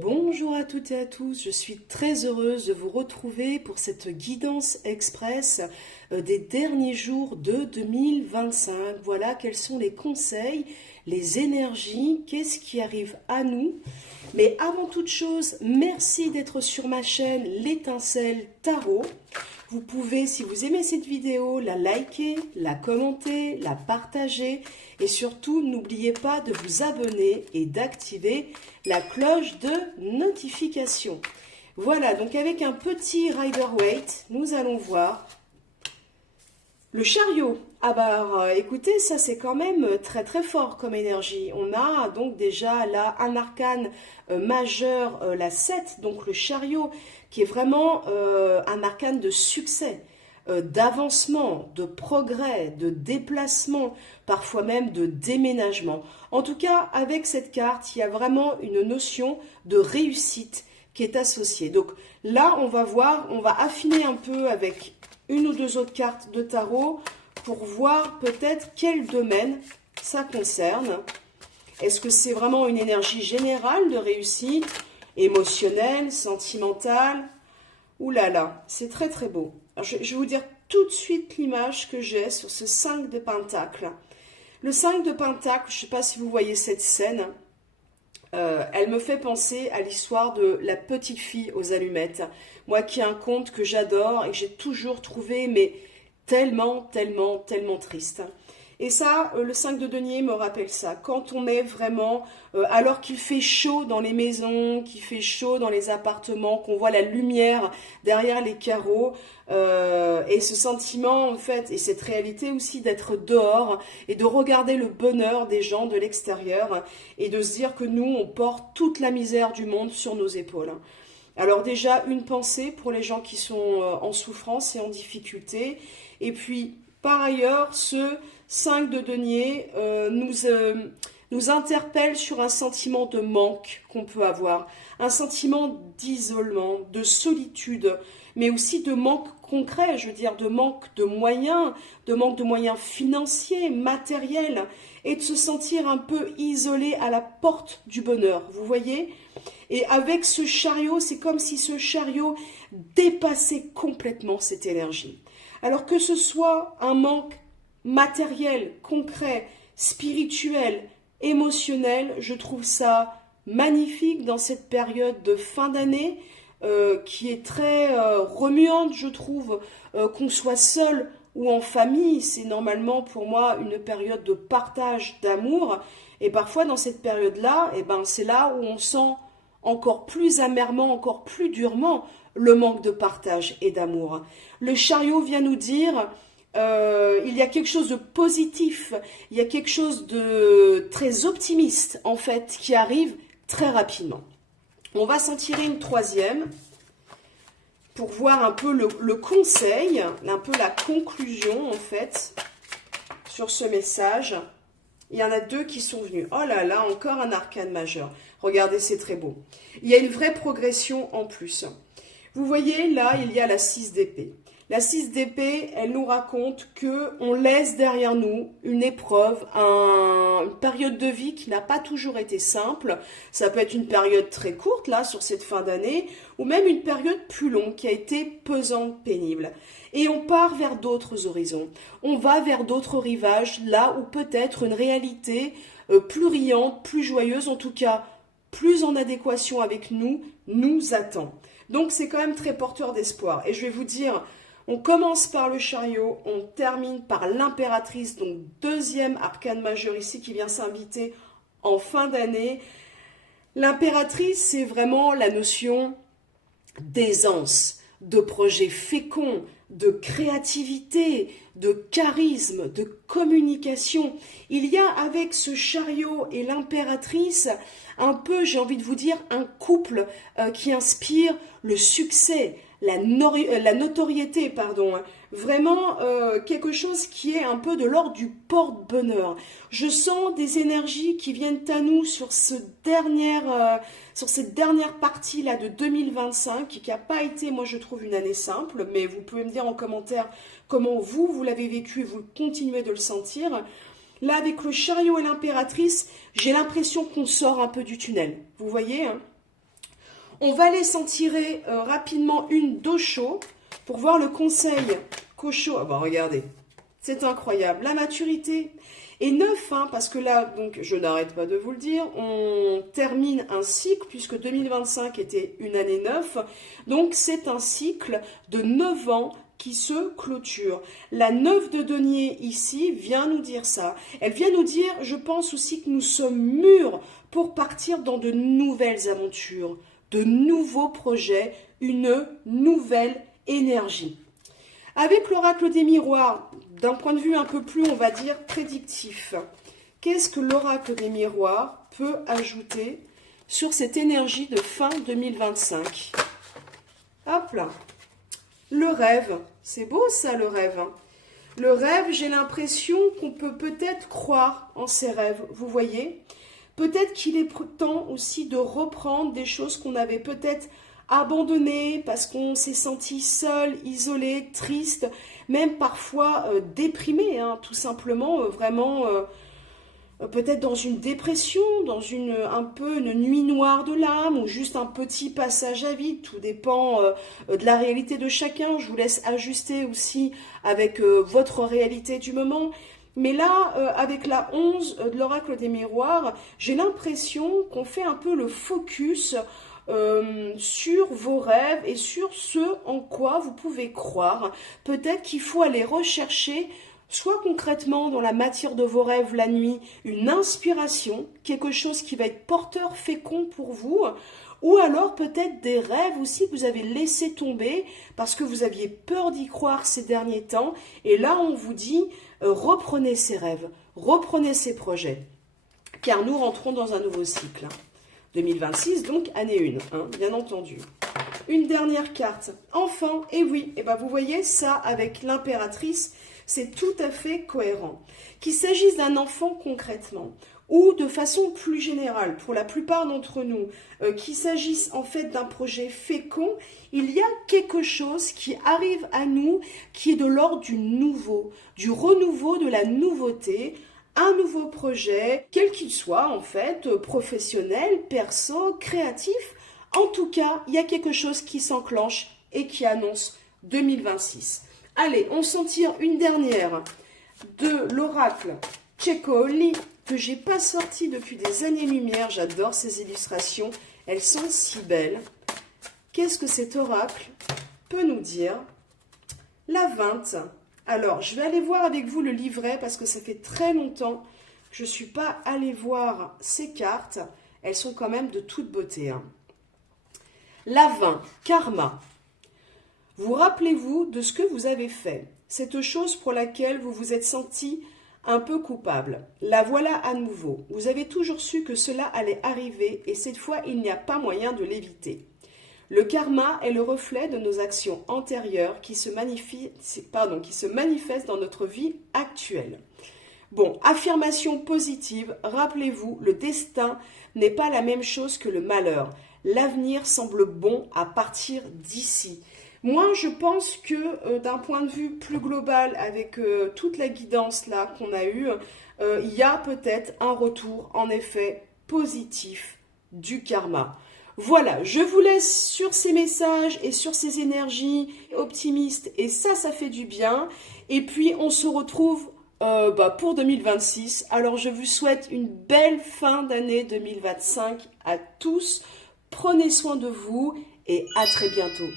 Bonjour à toutes et à tous, je suis très heureuse de vous retrouver pour cette guidance express des derniers jours de 2025. Voilà quels sont les conseils, les énergies, qu'est-ce qui arrive à nous. Mais avant toute chose, merci d'être sur ma chaîne L'étincelle Tarot. Vous pouvez, si vous aimez cette vidéo, la liker, la commenter, la partager et surtout, n'oubliez pas de vous abonner et d'activer la cloche de notification. Voilà, donc avec un petit Rider-Waite, nous allons voir le chariot. Ah bah écoutez, ça c'est quand même très très fort comme énergie. On a donc déjà là un arcane majeur, la 7, donc le chariot, qui est vraiment un arcane de succès, d'avancement, de progrès, de déplacement, parfois même de déménagement. En tout cas, avec cette carte, il y a vraiment une notion de réussite qui est associée. Donc là, on va voir, on va affiner un peu avec une ou deux autres cartes de tarot pour voir peut-être quel domaine ça concerne. Est-ce que c'est vraiment une énergie générale de réussite, émotionnelle, sentimentale? Ouh là là, c'est très très beau. Alors, je vais vous dire tout de suite l'image que j'ai sur ce 5 de Pentacles. Le 5 de Pentacles, je ne sais pas si vous voyez cette scène, elle me fait penser à l'histoire de la petite fille aux allumettes. Moi qui ai un conte que j'adore et que j'ai toujours trouvé mais tellement triste. Et ça, le 5 de denier me rappelle ça. Quand on est vraiment, alors qu'il fait chaud dans les maisons, qu'il fait chaud dans les appartements, qu'on voit la lumière derrière les carreaux, et ce sentiment, en fait, et cette réalité aussi d'être dehors et de regarder le bonheur des gens de l'extérieur et de se dire que nous, on porte toute la misère du monde sur nos épaules. Alors déjà, une pensée pour les gens qui sont en souffrance et en difficulté. Et puis, par ailleurs, ce 5 de denier nous interpelle sur un sentiment de manque qu'on peut avoir, un sentiment d'isolement, de solitude, mais aussi de manque concret, je veux dire de manque de moyens financiers, matériels, et de se sentir un peu isolé à la porte du bonheur, vous voyez? Et avec ce chariot, c'est comme si ce chariot dépassait complètement cette énergie. Alors que ce soit un manque matériel, concret, spirituel, émotionnel, je trouve ça magnifique dans cette période de fin d'année qui est très remuante, je trouve, qu'on soit seul ou en famille. C'est normalement pour moi une période de partage, d'amour. Et parfois dans cette période-là, eh ben, c'est là où on sent encore plus amèrement, encore plus durement le manque de partage et d'amour. Le chariot vient nous dire il y a quelque chose de positif, il y a quelque chose de très optimiste en fait qui arrive très rapidement. On va s'en tirer une troisième pour voir un peu le conseil, un peu la conclusion en fait sur ce message. Il y en a deux qui sont venus. Oh là là, encore un arcane majeur. Regardez, c'est très beau. Il y a une vraie progression en plus. Vous voyez, là, il y a la 6 d'épée. La 6 d'épée, elle nous raconte qu'on laisse derrière nous une épreuve, une période de vie qui n'a pas toujours été simple. Ça peut être une période très courte, là, sur cette fin d'année, ou même une période plus longue qui a été pesante, pénible. Et on part vers d'autres horizons. On va vers d'autres rivages, là où peut-être une réalité plus riante, plus joyeuse, en tout cas plus en adéquation avec nous, nous attend. Donc c'est quand même très porteur d'espoir. Et je vais vous dire, on commence par le chariot, on termine par l'impératrice, donc deuxième arcane majeur ici qui vient s'inviter en fin d'année. L'impératrice, c'est vraiment la notion d'aisance, de projet fécond, de créativité, de charisme, de communication. Il y a avec ce chariot et l'impératrice un peu, j'ai envie de vous dire, un couple qui inspire le succès, la notoriété, pardon. Vraiment quelque chose qui est un peu de l'ordre du porte-bonheur. Je sens des énergies qui viennent à nous sur cette dernière partie là de 2025 qui n'a pas été, moi je trouve, une année simple, mais vous pouvez me dire en commentaire comment vous l'avez vécu et vous continuez de le sentir. Là, avec le chariot et l'impératrice, j'ai l'impression qu'on sort un peu du tunnel. Vous voyez, hein? On va aller s'en tirer rapidement une d'eau chaud pour voir le conseil Cocho. Ah bah regardez, c'est incroyable. La maturité est 9, hein, parce que là, donc, je n'arrête pas de vous le dire, on termine un cycle, puisque 2025 était une année 9. Donc, c'est un cycle de 9 ans qui se clôture. La 9 de denier ici vient nous dire ça. Elle vient nous dire, je pense aussi que nous sommes mûrs pour partir dans de nouvelles aventures, de nouveaux projets, une nouvelle énergie. Avec l'oracle des miroirs, d'un point de vue un peu plus, on va dire, prédictif, qu'est-ce que l'oracle des miroirs peut ajouter sur cette énergie de fin 2025? Hop là. Le rêve, c'est beau ça, le rêve. Hein. Le rêve, j'ai l'impression qu'on peut peut-être croire en ses rêves, vous voyez. Peut-être qu'il est temps aussi de reprendre des choses qu'on avait peut-être abandonnées parce qu'on s'est senti seul, isolé, triste, même parfois déprimé, hein, tout simplement, vraiment peut-être dans une dépression, dans un peu une nuit noire de l'âme ou juste un petit passage à vide. Tout dépend de la réalité de chacun. Je vous laisse ajuster aussi avec votre réalité du moment. Mais là, avec la 11 de l'oracle des miroirs, j'ai l'impression qu'on fait un peu le focus sur vos rêves et sur ce en quoi vous pouvez croire. Peut-être qu'il faut aller rechercher, soit concrètement dans la matière de vos rêves la nuit, une inspiration, quelque chose qui va être porteur, fécond pour vous, ou alors peut-être des rêves aussi que vous avez laissé tomber parce que vous aviez peur d'y croire ces derniers temps. Et là, on vous dit, reprenez ces rêves, reprenez ces projets, car nous rentrons dans un nouveau cycle. 2026, donc année 1, hein, bien entendu. Une dernière carte, enfant, et oui, et ben vous voyez ça avec l'impératrice, c'est tout à fait cohérent. Qu'il s'agisse d'un enfant concrètement, ou de façon plus générale, pour la plupart d'entre nous, qu'il s'agisse en fait d'un projet fécond, il y a quelque chose qui arrive à nous qui est de l'ordre du nouveau, du renouveau, de la nouveauté, un nouveau projet, quel qu'il soit en fait, professionnel, perso, créatif. En tout cas, il y a quelque chose qui s'enclenche et qui annonce 2026. Allez, on s'en tire une dernière de l'oracle Tchékoly, que j'ai pas sorti depuis des années-lumière. J'adore ces illustrations, elles sont si belles. Qu'est-ce que cet oracle peut nous dire? La 20. Alors, je vais aller voir avec vous le livret parce que ça fait très longtemps que je ne suis pas allée voir ces cartes. Elles sont quand même de toute beauté. Hein. La 20, karma. Vous rappelez-vous de ce que vous avez fait, cette chose pour laquelle vous vous êtes senti un peu coupable. La voilà à nouveau. Vous avez toujours su que cela allait arriver et cette fois, il n'y a pas moyen de l'éviter. Le karma est le reflet de nos actions antérieures qui se manifestent dans notre vie actuelle. Bon, affirmation positive, rappelez-vous, le destin n'est pas la même chose que le malheur. L'avenir semble bon à partir d'ici. Moi, je pense que d'un point de vue plus global, avec toute la guidance là qu'on a eue, il y a peut-être un retour, en effet, positif du karma. Voilà, je vous laisse sur ces messages et sur ces énergies optimistes et ça fait du bien. Et puis, on se retrouve pour 2026. Alors, je vous souhaite une belle fin d'année 2025 à tous. Prenez soin de vous et à très bientôt.